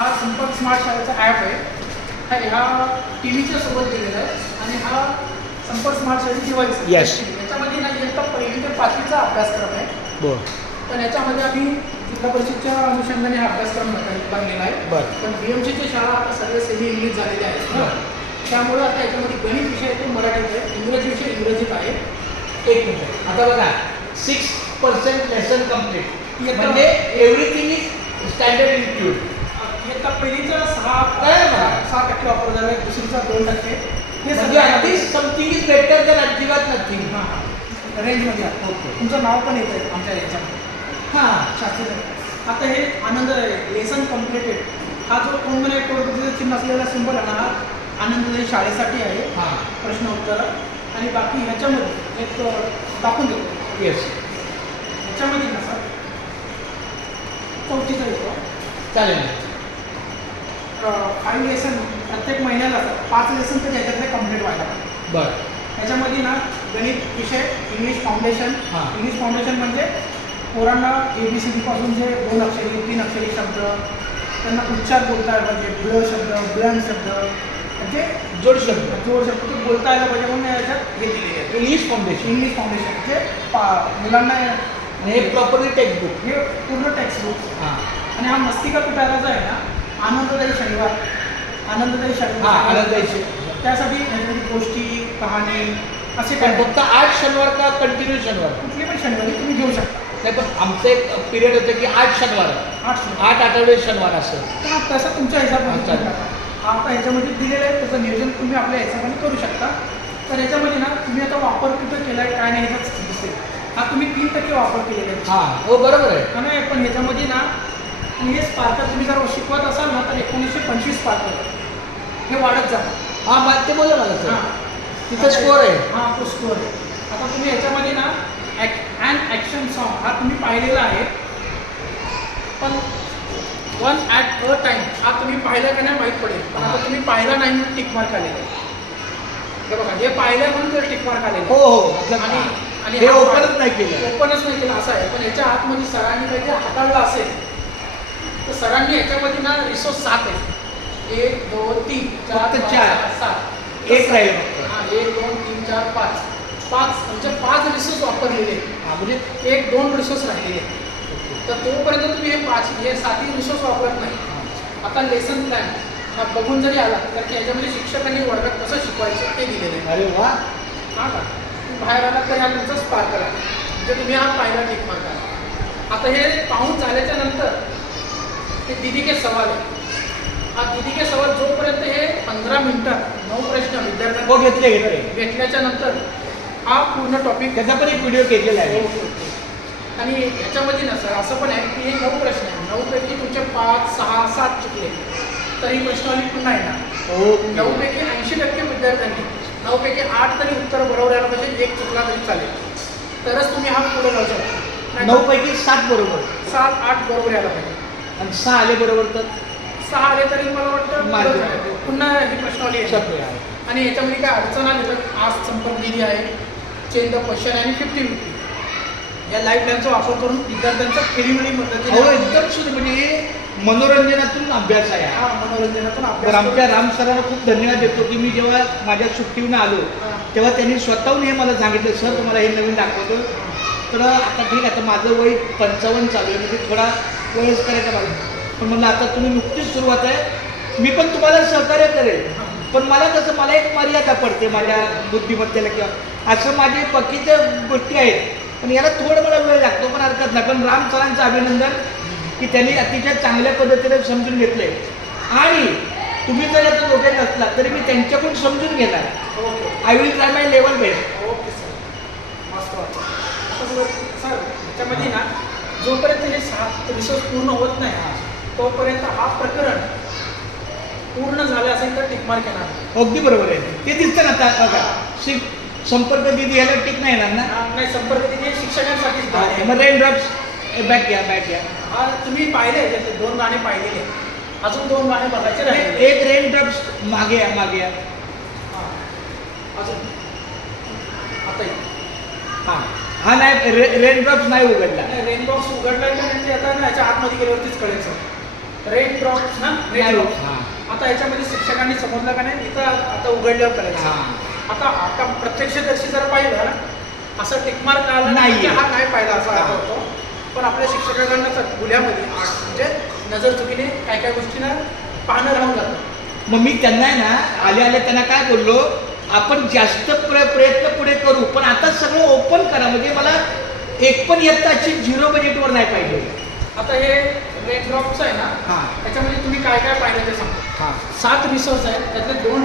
हा संपर्क स्मार्ट शाळेचा ॲप आहे. ह्या टी व्हीच्या सोबत दिलेला आहे आणि हा संपर्क स्मार्ट शाळेची डिव्हाइस आहे. Yes. याच्यामध्ये ना इयत्ता 1ली ते 5वीचा अभ्यासक्रम आहे. बरं पण याच्यामध्ये आम्ही जिल्हा परिषदच्या अनुषंगाने हा अभ्यासक्रम बनलेला आहे. बरं. पण BMCच्या शाळा आता सगळे सेमी इंग्लिश झालेले आहेत ना, त्यामुळं आता याच्यामध्ये गणित विषय ते मराठीत आहे, इंग्रजी विषय इंग्रजीत आहे. एक मिनिट आता बघा 6% लेसन कम्प्लीट म्हणजे एव्हरीथिंग इज स्टँडर्ड इंक्लूड. इयत्ता 1लीचा 6% वापर झाला आहे, दुसरीचा 2%. हे म्हणजे सगळं अगदी समथिंग इज बेटर दॅन अजिबात नथिंग. हां रेंजमध्ये आहे. ओके. तुमचं नाव पण येतं आहे आमच्या याच्यामध्ये हां शास्त्रीय. आता हे आनंद लेसन कम्प्लिटेड हा जो कोण म्हणे करोडपतीचं चिन्ह असलेला सिंबल आहे ना, हा आनंददायी शाळेसाठी आहे. हां प्रश्न उत्तर आणि बाकी ह्याच्यामध्ये एक दाखवून देतो. येस ह्याच्यामध्ये ना सर 4थीचा येतो. चालेल. 5 लेसन प्रत्येक महिन्याला 5 लेसन तर ह्याच्यातले कम्प्लीट व्हायला पाहिजे. बरं ह्याच्यामध्ये ना गणित विषय इंग्लिश फाउंडेशन. हां. इंग्लिश फाउंडेशन म्हणजे पोरांना ABCD पासून जे 2 अक्षरी 3 अक्षरी शब्द त्यांना उच्चार बोलता यायला पाहिजे, ब्ल शब्द ब्लँक शब्द म्हणजे जोड शब्द जोड शब्द ते बोलता यायला पाहिजे म्हणून याच्यात हे दिलेले आहे. इंग्लिश फाउंडेशन इंग्लिश फाउंडेशन म्हणजे मुलांना हे प्रॉपरली टेक्स्टबुक. हे पूर्ण टेक्स्टबुक. हां आणि हा मस्तिका पिटारा जो आहे ना, आनंददायी शनिवार आनंददायी हां शनिवार आनंदायची. त्यासाठी ह्याच्यामध्ये गोष्टी कहाणी असे पण काय फक्त 8 शनिवार का कंटिन्यू शनिवार? कुठली पण शनिवारी तुम्ही घेऊ शकता. नाही पण आमचं एक पिरियड होतं की 8 शनिवार 8 8 आठवडे शनिवार असं. तसं तुमच्या हिशोबाने अच्छा. तुम्ही टाका. आता ह्याच्यामध्ये दिलेलं आहे त्याचं नियोजन तुम्ही आपल्या हिशोबाने करू शकता. तर ह्याच्यामध्ये ना तुम्ही आता वापर कुठं केला आहे काय नाही ह्याचाच दिसेल. हा तुम्ही 3% वापर केलेला आहे. हां हो बरोबर आहे. हा नाही पण ह्याच्यामध्ये ना हे स्पार्कल तुम्ही जर शिकवत असाल ना तर 1925 स्पार्कल हे वाढत जातं. हां मग ते बोला मला सर हां तिथं स्कोअर आहे. हां तो स्कोअर आहे. आता तुम्ही ह्याच्यामध्ये ना ॲक्शन सॉन्ग हा तुम्ही पाहिलेला आहे. पण वन ॲट अ टाईम हा तुम्ही पाहिला का नाही माहीत पडेल. पण आता तुम्ही पाहिला नाही म्हणून टिक मार्क आलेला आहे. हे बघा हे पाहिलं म्हणून तर टिक मार्क आलेला हो आहे. हो मतलब आणि आणि हे हा ओपनच नाही केलं. ओपनच नाही केलं असं आहे. पण याच्या आतमध्ये सरांनी काही जे हाताळलं असेल तर सरांनी याच्यामध्ये ना रिसोर्स 7 आहे. 1 2 3 4 फक्त 5 चार. 6 7 एक राहील फक्त. हां 1 2 3 4 5 म्हणजे 5 रिसोर्स वापरलेले आहेत. हां म्हणजे 1 2 रिसोर्स राहिलेले आहेत. तर तोपर्यंत तुम्ही हे 7ही रिसोर्स वापरत नाही. आता लेसन प्लॅन हा बघून जरी आला तर ह्याच्यामध्ये शिक्षकांनी वर्गात कसं शिकवायचं ते दिलेलं आहे. अरे वा. हां का तुम्ही बाहेर आला तर ह्या तुमचा स्पार्क करा म्हणजे तुम्ही हा पाहिला टिक मार्क करा. आता हे पाहून झाल्याच्या नंतर ते दीदी के सवाल आहे. हा दीदी के सवाल जोपर्यंत हे 15 मिनिटात 9 प्रश्न विद्यार्थ्यांना हो घेतले घेतले. घेतल्याच्या नंतर हा पूर्ण टॉपिक त्याचा पण एक व्हिडिओ केलेला आहे. आणि याच्यामध्ये ना सर असं पण आहे की हे 9 प्रश्न आहे. 9 पैकी तुमचे 5 6 7 चुकले तर ही प्रश्नावली पुन्हा येणार. हो 9 पैकी 80% विद्यार्थ्यांनी 9 पैकी 8 तरी उत्तर बरोबर यायला पाहिजे. 1 चुकला तरी चालेल तरच तुम्ही हा पुढे जाऊ शकता. 9 पैकी 7 बरोबर 7 8 बरोबर यायला पाहिजे. आणि 6 आले बरोबर तर 6 आले तरी मला वाटतं मार्ग बरं झालं. पुन्हा ही प्रश्नावली येणार. शब्द आहे. आणि याच्यामध्ये काय अडचण आली तर आज संपर्क दिली आहे, चेंज द क्वेश्चन आणि 50-50 या लाईव्ह प्लॅनचा वापर करून विद्यार्थ्यांचा खेळीमेळी पद्धतीने हो एकदम सुंदर म्हणजे मनोरंजनातून अभ्यास आहे. हा मनोरंजनातून तर अभ्यास आमच्या राम सरांना खूप धन्यवाद देतो की मी जेव्हा माझ्या सुट्टीहून आलो तेव्हा त्यांनी स्वतःहून हे मला सांगितलं सर तुम्हाला हे नवीन दाखवतो. तर आता ठीक आहे आता माझं वय 55 चालू आहे म्हणजे थोडा वयच करायचा मला. पण म्हणलं आता तुम्ही नुकतीच सुरुवात आहे मी पण तुम्हाला सहकार्य करेल. पण मला कसं मला एक मर्यादा पडते माझ्या बुद्धिमत्तेला किंवा असं माझे बाकीच्या गोष्टी आहेत पण याला थोडं मला वेळ लागतो पण हरकत नाही. पण राम सरांचं अभिनंदन की त्यांनी अतिशय चांगल्या पद्धतीने समजून घेतले. आणि तुम्ही जर याचं दोघे नसला तरी मी त्यांच्याकडून समजून घेणार. Okay I will try my level best. Okay sir मस्त वाटतं. आता सर याच्यामध्ये ना जोपर्यंत हे 7 रिसोर्स पूर्ण होत नाही तोपर्यंत हा प्रकरण पूर्ण झालं असेल तर टिक मार्क येणार. अगदी बरोबर आहे ते दिसतं ना आता बघा संपर्क दिदी ह्याला टिक नाही येणार ना. नाही संपर्क दिली शिक्षकांसाठीच आहे. मग रेन ड्रॉप्स बॅक घ्या. हा तुम्ही पाहिले त्याचे 2 गाणे पाहिलेले अजून 2 गाणे बघायचे राहिले. एक रेन ड्रॉप्स मागे या हां अजून आता हां हा नाही रेन ड्रॉप्स नाही उघडला. रेन बॉक्स उघडलाय का नाही ते आता ना याच्या आतमध्ये गेल्यावरतीच कळेल सर. रेड ड्रॉप्स ना, रेड नाही. ड्रॉप्स. हां. आता याच्यामध्ये शिक्षकांनी समजलं का नाही, इथं आता उघडल्यावर करायचं. हां. आता प्रत्यक्षदर्शी जर पाहिलं असं टिकमार्क आला नाही. की हा नाही पाहिला असा हां. होतो. पण आपल्या शिक्षकांना गुन्ह्यामध्ये म्हणजे नजर चुकीने काय काय गोष्टींना पाहणं राहून जातं. मग मी त्यांना आहे ना आले त्यांना काय बोललो, आपण जास्त प्रयत्न पुढे करू, पण आता सगळं ओपन करा, म्हणजे मला एक पण इयत्ताची 0 बजेटवर नाही पाहिजे. आता हे रेड ड्रॉप्स आहे ना, हां. त्याच्यामध्ये तुम्ही काय काय पाहिलं ते सांगतो. हां. 7 रिसोर्स आहेत, त्यातले 2